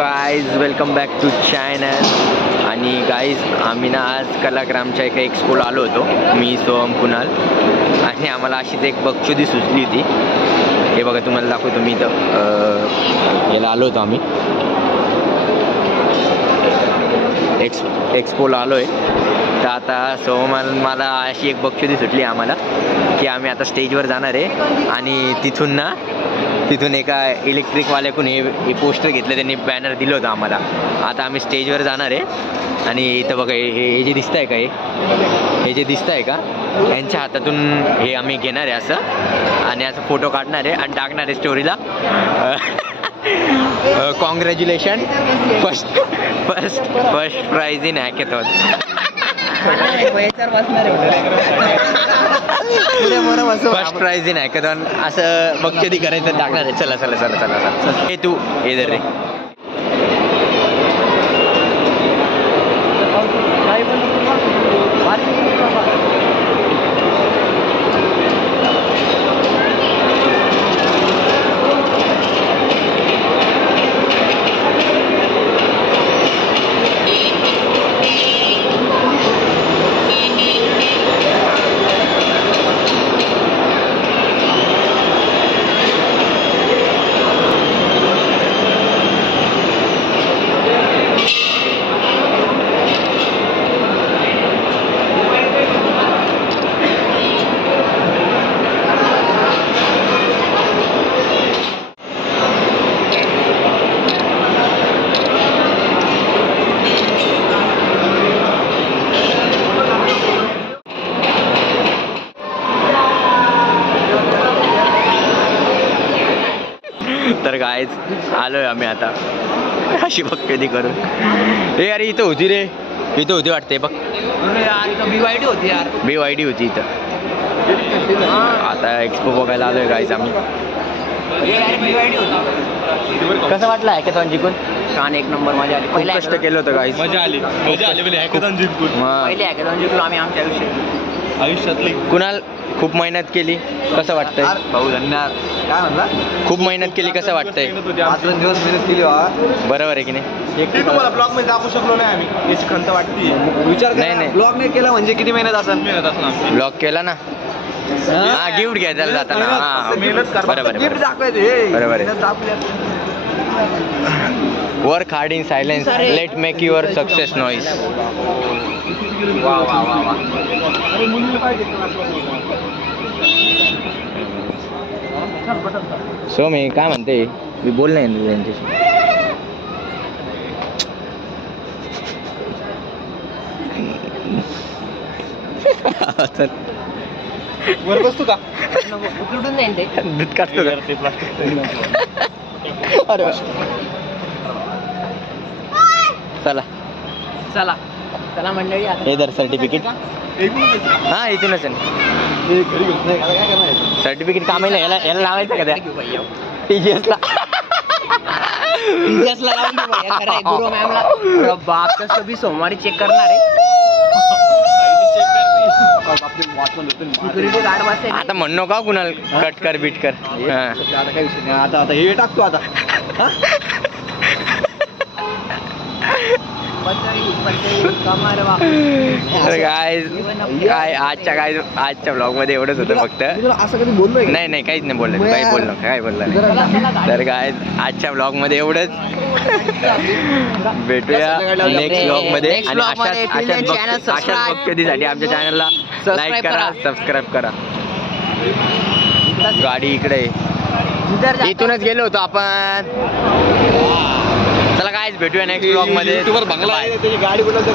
Guys welcome back to channel. आणि guys आम्ही ना आज कलाग्रामच्या एका एक्सपोला आलो होतो, मी सोहम कुणाल. आणि आम्हाला अशीच एक बक्षुदी सुचली होती. हे बघा तुम्हाला दाखवतो. मी इथं याला आलो होतो, आम्ही एक्सपोला आलो आहे. तर आता सोहम मला अशी एक बक्षुदी सुटली आम्हाला की आम्ही आता स्टेजवर जाणार आहे. आणि तिथून एका इलेक्ट्रिकवाल्याकडून हे पोस्टर घेतलं, त्यांनी बॅनर दिलं होतं आम्हाला. आता आम्ही स्टेजवर जाणार आहे. आणि इथं बघा हे जे दिसत आहे का, हे जे दिसत आहे का, यांच्या हातातून हे आम्ही घेणार आहे असं. आणि असं फोटो काढणार आहे आणि टाकणार आहे स्टोरीला. Congratulation first prize in hackathon. First prize in hackathon असं बक्षुदी करायचं टाकणार आहे. चला चला चला चला चला. हे तू हे दर रे. तर गायज आलोय आम्ही आता अशी बक्षुदी करून. हे अरे इथं होती रे, इथं होती वाटते बघ. BYD होती यार, BYD होती इथं. आता एक्सपो बघायला आलोय गायज आम्ही. कसं वाटलं हॅकेथॉन जिंकून? छान, एक नंबर मजा आली. खूप कष्ट केलं होतं गायज, मजा आली हॅकेथॉन जिंकून. पहिले हॅकेथॉन जिंकलो आम्ही आमच्या आयुष्यातली. कुणाल खूप मेहनत केली, कसं वाटतंय? भाऊ धन्यवाद. काय म्हणला? खूप मेहनत केली, कसं वाटतंय? 5 दिवस मेहनत केली. बरोबर आहे की नाही? तुम्हाला ब्लॉग मध्ये दाखवू शकलो नाही आम्ही, याची खंत वाटते. विचार नाही ब्लॉग नाही केला म्हणजे किती मेहनत असेल. ब्लॉग केला ना. हा, गिफ्ट घ्यायचा जाताना. हा, बरोबर गिफ्ट दाखवायचे. बरोबर आहे. Work hard in silence, let make your success noise. वा वा वा वा. सो मी काय म्हणते, मी बोल नाही त्यांच्याशी. वर बसतो का? दूध काढतो का? अरे चला चला चला मंडळी. हे दर सर्टिफिकेट. हा, इथूनच आहे. सर्टिफिकेट कामाला याला लावायचं का त्या TGS ला? गुरु मॅमला बाप तसं बी सोमवारी चेक करणार आहे. आता म्हणणं का कुणाल कट कर बीट कर. आता काही विषय नाही. आता हे टाकतो आता. काय आजच्या ब्लॉग मध्ये एवढंच होतं फक्त. असं कधी बोललोय? नाही काहीच नाही बोललं. काय बोललं. तर काय आजच्या ब्लॉग मध्ये एवढंच. भेटूया नेक्स्ट ब्लॉग मध्ये. आणि अशाच बक्षुदीसाठी आमच्या चॅनलला लाईक करा, सबस्क्राईब करा. गाडी इकडे इथूनच गेलो होतो आपण. चला गाईज भेटूया नेक्स्ट ब्लॉग मध्ये. बंगला आहे, त्याची गाडी बोलत